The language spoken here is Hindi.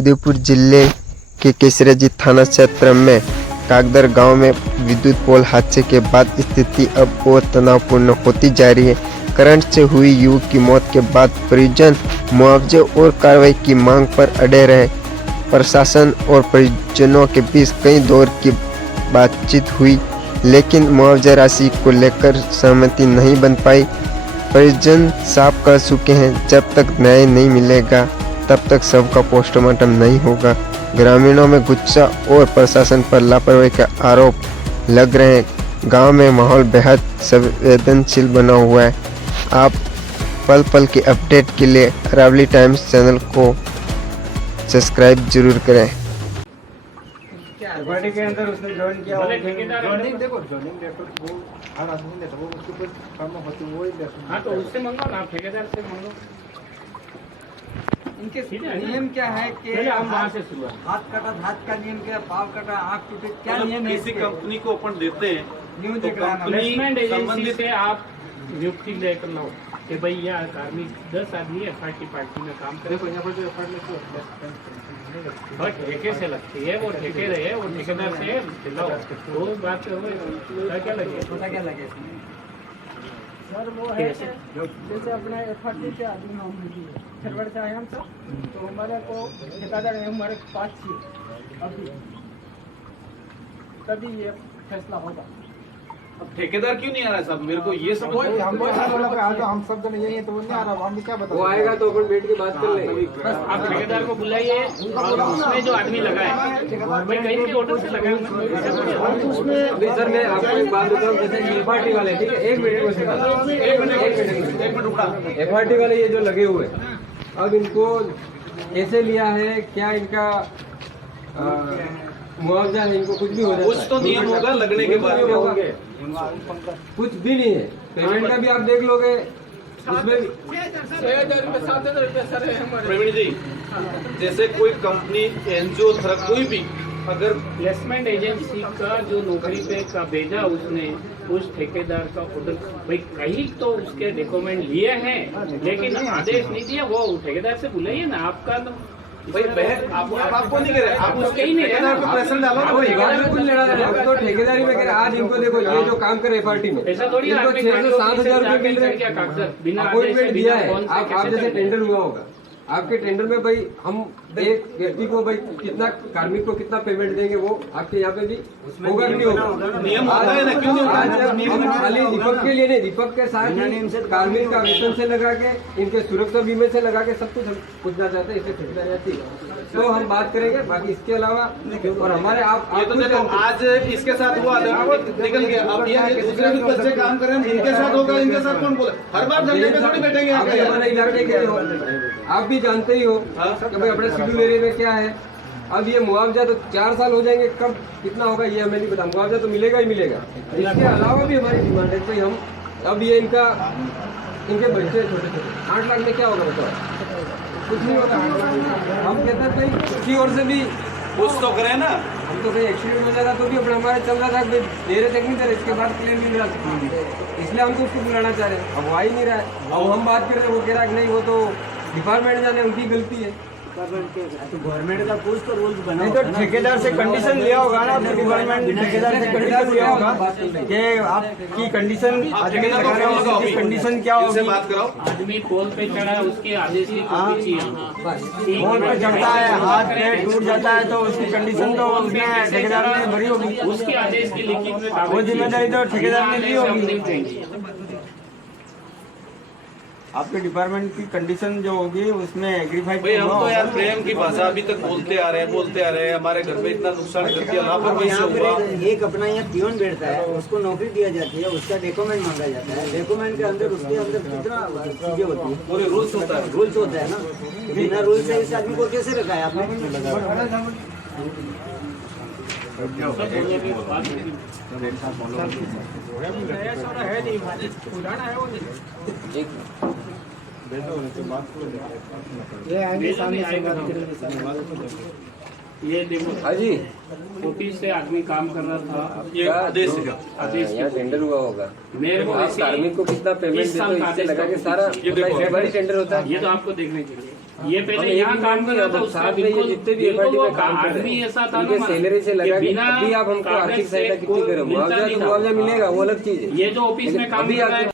उदयपुर जिले के केसरिया थाना क्षेत्र में कागदर गांव में विद्युत पोल हादसे के बाद स्थिति अब और तनावपूर्ण होती जा रही है। करंट से हुई युवक की मौत के बाद परिजन मुआवजे और कार्रवाई की मांग पर अड़े रहे। प्रशासन और परिजनों के बीच कई दौर की बातचीत हुई, लेकिन मुआवजा राशि को लेकर सहमति नहीं बन पाई। परिजन साफ कह चुके हैं, जब तक न्याय नहीं मिलेगा तब तक सबका पोस्टमार्टम नहीं होगा। ग्रामीणों में गुस्सा और प्रशासन पर लापरवाही का आरोप लग रहे हैं। गांव में माहौल बेहद संवेदनशील बना हुआ है। आप पल पल के अपडेट के लिए अरावली टाइम्स चैनल को सब्सक्राइब जरूर करें। बॉडी के अंदर उसने ज्वाइन किया, ज्वाइनिंग देखो, ज्वाइनिंग देखो, वो हर आदमी लेता, वो उसके ऊपर काम होती है, वो ही देखो। हाँ तो उससे मंगो ना, ठेकेदार से मंगो। इनके नियम क्या है कि हम वहाँ से शुरुआत, हाथ कटा, हाथ का नियम क्या, पाव कटा, आँख टूटे, क्या नियम है? किसी कंपनी को अपन देते हैं न्यू तो देख रहा है प्लेसमेंट एजेंसी से आप नियुक्ति लेकर लो कि भाई यह कार्मिक 10 आदमी एफआरटी पार्टी में काम करे। और ठेके से लगती है, वो ठेके रहे, वो ठेकेदार से तो बात क्या लगे, क्या लगे सर? वो है जैसे अपना एफआरटी के आदमी नाम है छरवड़ से आए हम सब, तो हमारे को ठेकेदार है हमारे पास चाहिए अभी, तभी ये फैसला होगा। अब ठेकेदार क्यों नहीं आ रहा साहब? मेरे को ये समझ हम सब जन यही है, तो वो नहीं आ रहा, हम क्या बता? वो आएगा तो अपन बैठ के बात कर लेंगे। बस आप ठेकेदार को बुलाइए और उसमें जो आदमी लगा है भाई कहीं के ऑर्डर से लगा है। अभी सर मैं आपको एक बात बताऊँ, जैसे एफआरटी वाले, ठीक है, एक मिनट रुका, एफआरटी वाले ये जो लगे हुए हैं, अब इनको कैसे लिया है, क्या इनका मुआवजा है, इनको कुछ भी हो जाता है, कुछ तो नियम होगा लगने के बाद होंगे, कुछ भी नहीं है। पेमेंट का भी आप देख लोगे, उसमें 7,000 रुपये सर है हमारे। प्रवीण जी, जैसे कोई कंपनी, एनजीओ, कोई भी अगर प्लेसमेंट एजेंसी का जो नौकरी पे का भेजा उसने, उस ठेकेदार का ऑर्डर भाई कहीं तो उसके डॉक्यूमेंट लिए हैं, लेकिन आदेश नहीं दिया। वो ठेकेदार से बुलाइए ना, आपका तो भाई बहन आपको नहीं कह रहे, आप उसके ही नहीं है ना। ठेकेदार को प्रेशर डालो ना। वो विभाग में कुछ लेना है, अब तो ठेकेदारी में कह रहे आज इनको देखो, ये जो काम करे एफआरटी में, ऐसा थोड़ी इनको 6 से 7,000 रुपये मिल रहे क्या कागजात बिना आदेश अपॉइंटमेंट से, दिया बिना है। फोन से आप जैसे कैसे टेंडर हुआ होगा, आपके टेंडर में भाई हम एक व्यक्ति को भाई कितना, कार्मिक को कितना पेमेंट देंगे, वो आपके यहाँ पे भी होगा कि नहीं होगा? नियम होता है ना, क्यों नहीं होता है? हम खाली दीपक के लिए नहीं, दीपक के साथ ही कार्मिक का वेतन से लगा के, इनके सुरक्षा बीमे से लगा के सब कुछ हम पूछना चाहते हैं। इससे ठेकेदार जाती है तो हम बात करेंगे, बाकी इसके अलावा और हमारे ये तो देखो आज इसके साथ हुआ निकल गया, अब ये दूसरे भी बच्चे काम कर रहे हैं, इनके साथ होगा, इनके साथ कौन बोले? हर बार धरने पे थोड़ी बैठेंगे। आप हमारे इलाके के हो, आप भी जानते ही हो कि भाई अपने शेड्यूल एरिया में क्या है। अब ये मुआवजा तो 4 साल हो जाएंगे, कब कितना होगा ये हमें नहीं पता, मुआवजा तो मिलेगा ही मिलेगा। इसके अलावा भी हमारी डिमांड है कि हम अब ये इनके बच्चे छोटे छोटे 8 लाख में क्या होगा बताओ? कुछ नहीं होगा। हम कहते हैं भाई किसी और से भी कुछ तो करें ना। हम तो कहीं एक्सीडेंट हो जाएगा तो भी अपना हमारे चल रहा था, दे रहे थे नहीं दे रहे, इसके बाद क्लेम नहीं मिला सकते, इसलिए हम तो उसको बुलाना चाह रहे हैं। अब वो आ ही नहीं रहा है, अब हम बात कर रहे हैं, वो कह रहा है कि नहीं वो तो डिपार्टमेंट जाने, उनकी गलती है। तो गवर्नमेंट का कुछ तो रूल्स बना, नहीं तो ठेकेदार से कंडीशन लिया होगा ना, आपने गवर्नमेंट ठेकेदार से कंडीशन लिया होगा कि आपकी कंडीशन कंडीशन क्या होगी। बात कराओ, आदमी पोल पे चढ़ा है, उसके आदेश की कॉपी चाहिए। फोन पर चढ़ता है, हाथ पैर टूट जाता है, तो उसकी कंडीशन तो उसमें ठेकेदार ने भरी होगी, उसके आदेश की लिखित में वो जिम्मेदारी तो ठेकेदार ने ली होगी। आपके डिपार्टमेंट की कंडीशन जो होगी उसमें एग्रीफाइड भाई हम तो यार प्रेम की भाषा अभी तक बोलते आ रहे हैं, हमारे घर पे इतना नुकसान कर दिया, लापरवाही से हुआ। एक अपना यहाँ पियोन बैठता है, उसको नौकरी दिया जाती है, उसका डॉक्यूमेंट मांगा जाता है, डॉक्यूमेंट के अंदर उसके अंदर कितना चीजें होती है, पूरे रूल्स होता है, रूल्स होता है ना। बिना रूल से इस आदमी को कैसे रखा है आपने? ये आएंगे सामने से बात ये देखो हाँ जी, ऑफिस से आदमी काम कर रहा था, ये आदेश है। आदेश यहाँ टेंडर हुआ होगा, मेरे को आप ऐसे कार्मिक को कितना पेमेंट 20 देते साल हो, का इससे आदेश लगा के था। सारा ये देखो, बड़ी टेंडर होता है। ये तो आपको देखने के लिए ये पहले यहाँ काम कर रहा था, उसका साथ में ये जितने भी बिल्कुल FRT वो में काम कर रहे आदमी हैं, ऐसा था ना उनके सैलरी से लगा कि के बिना अभी आप हमको कागज आर्थिक से सहायता कितनी कोई करो, मिलता मुआवजा नहीं तो था। मुआवजा मिलेगा, वो अलग चीज है। ये जो ऑफिस में लेकिन काम अभी कर आप रहा है